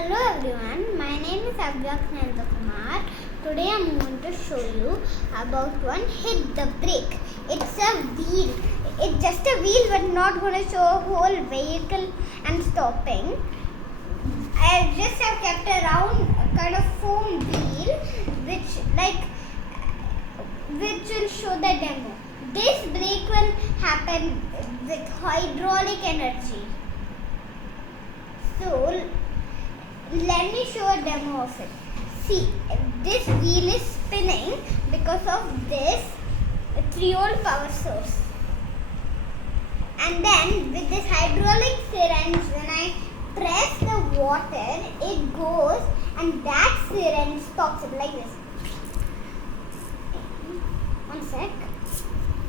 Hello everyone, my name is Abhyak Nandakumar. Today I am going to show you about one hit the brake. It's a wheel. It's just a wheel but not going to show a whole vehicle and stopping. I just have kept a round kind of foam wheel which will show the demo. This brake will happen with hydraulic energy. So let me show a demo of it. See, this wheel is spinning because of this 3-volt power source. And then with this hydraulic syringe, when I press the water, it goes and that syringe stops it like this. One sec.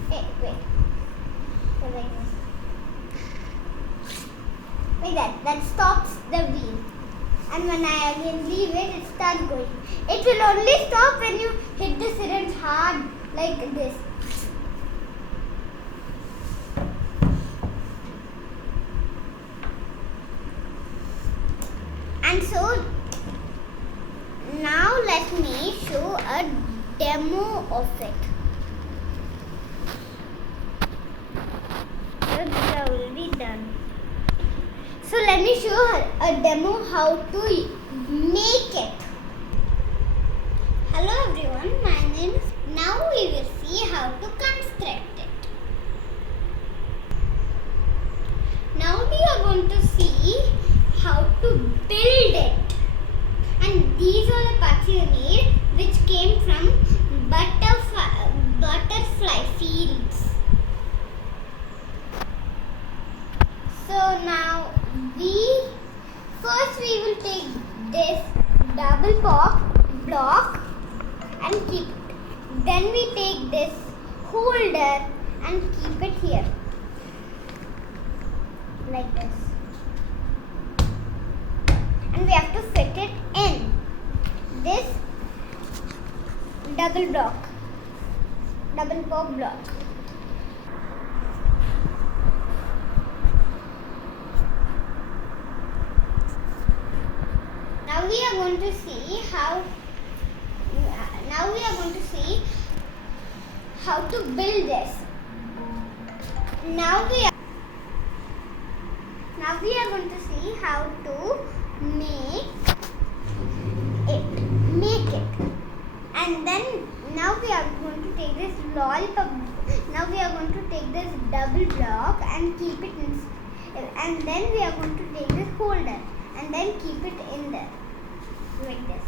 Wait. So like this. Like that. That stops the wheel. And when I again leave it, it starts going. It will only stop when you hit the syringe hard like this. And so now let me show a demo of it. So this is already done. So let me show a demo how to make it. Hello everyone, my name is. Now we will see how to construct it. Now we are going to see how to build it. And these are the parts you need, which came from butterfly fields. So now we will take this double block and keep it. Then we take this holder and keep it here like this. And we have to fit it in this double block. Now we are going to see how to build this. Now we are going to see how to make it. And then now we are going to take this lollipop. Now we are going to take this double block and keep it in. And then we are going to take this holder and then keep it in there like this.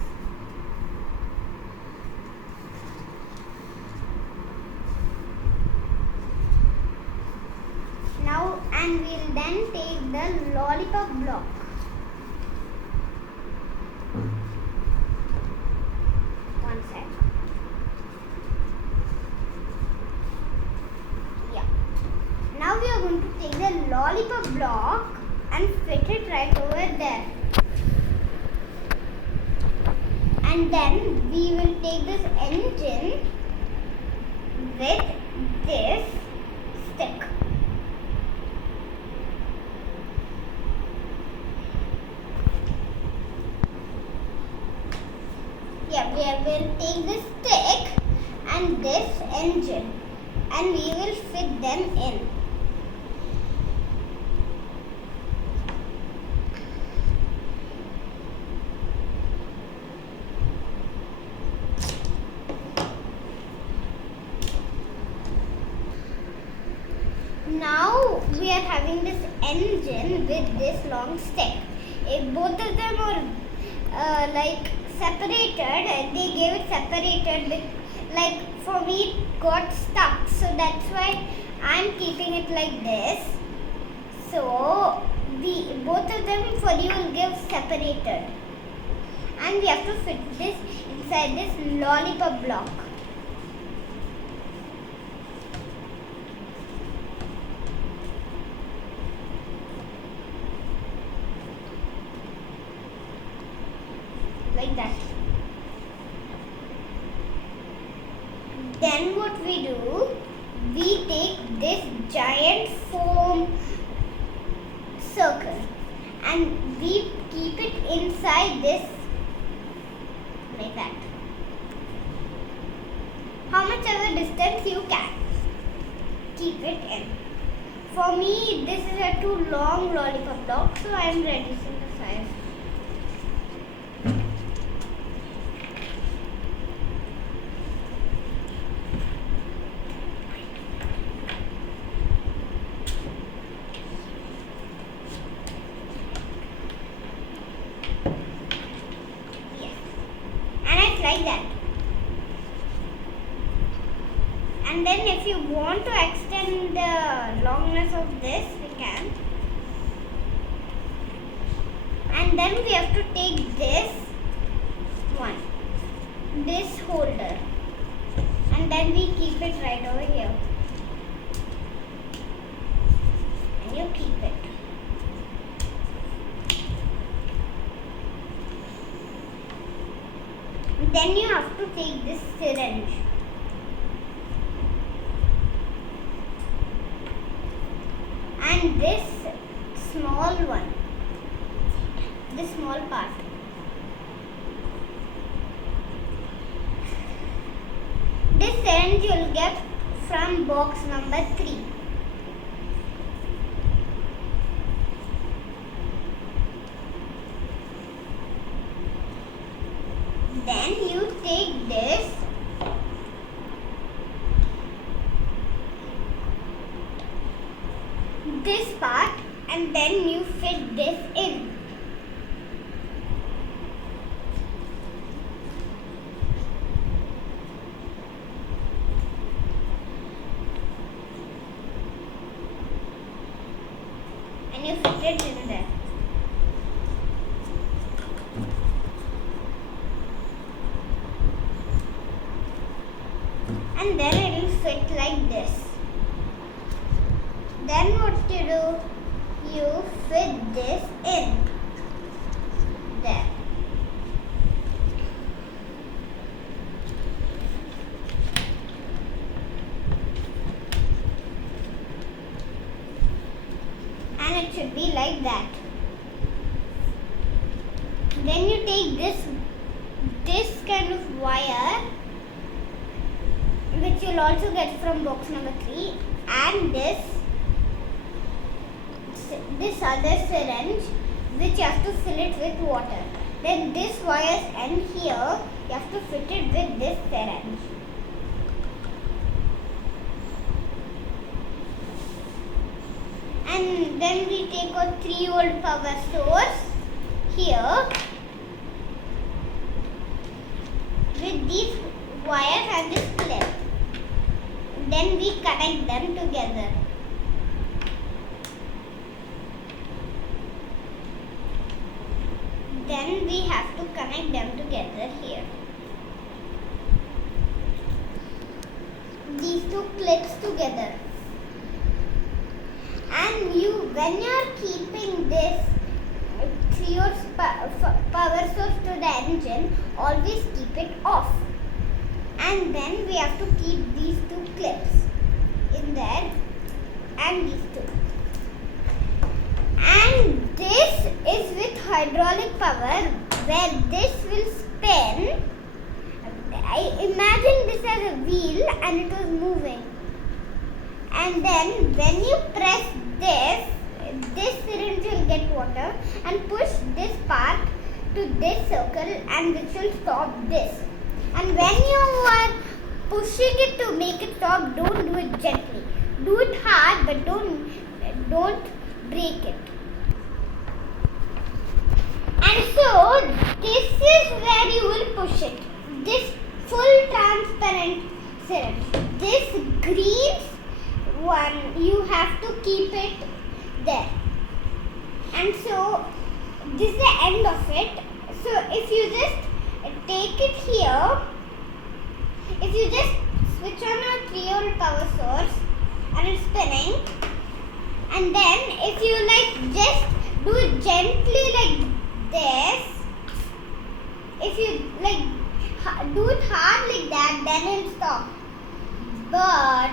Now and we'll then take the lollipop block. One sec. Yeah. Now we are going to take the lollipop block and fit it right over there. And then we will take this engine with this stick. Yeah, we will take this stick and this engine and we will fit them in. Now we are having this engine with this long stick. If both of them are separated, they gave it separated. For me, it got stuck. So that's why I'm keeping it like this. So both of them for you will give separated. And we have to fit this inside this lollipop block. Like that. Then what we do, we take this giant foam circle and we keep it inside this, like that. How much ever distance you can keep it in. For me, this is a too long lollipop block, so I am reducing the size. Yes, and it's like that. And then if you want to extend the longness of this, we can. And then we have to take this one, this holder, and then we keep it right over here. And you keep it. And then you have to take this syringe. And this small one, this small part. This syringe you'll get from box number 3. Then you take this part, and then you fit this in. And you fit it in there. And then it will fit like this. Then what you do? You fit this in there. And it should be like that. Then you take this kind of wire, which you'll also get from box number 3, and this other syringe, which you have to fill it with water. Then this wire's end here, you have to fit it with this syringe. And then we take a 3-volt power source here with these wires and this clip. Then we connect them together. Then we have to connect them together here. These two clips together. And when you are keeping this 3-volt power source to the engine, always keep it off. And then we have to keep these 2 clips in there, and these 2. And this is with hydraulic power, where this will spin. I imagine this as a wheel and it was moving. And then when you press this syringe will get water and push this part to this circle, and which will stop this. And when you are pushing it to make it stop, don't do it gently. Do it hard, but don't break it. And so this is where you will push it. This full transparent syringe. This green one, you have to keep it there. And so this is the end of it. So if you just take it here, if you just switch on a 3-volt power source and it's spinning, and then if you just do it gently like this, if you do it hard like that, then it'll stop. But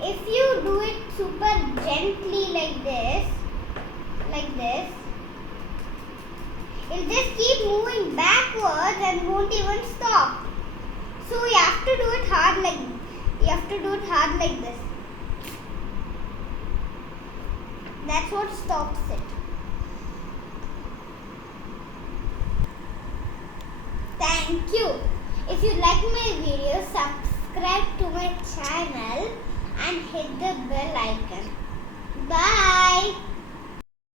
if you do it super gently like this, moving backwards and won't even stop. So you have to do it hard like this. That's what stops it. Thank you. If you like my video, subscribe to my channel and hit the bell icon. Bye.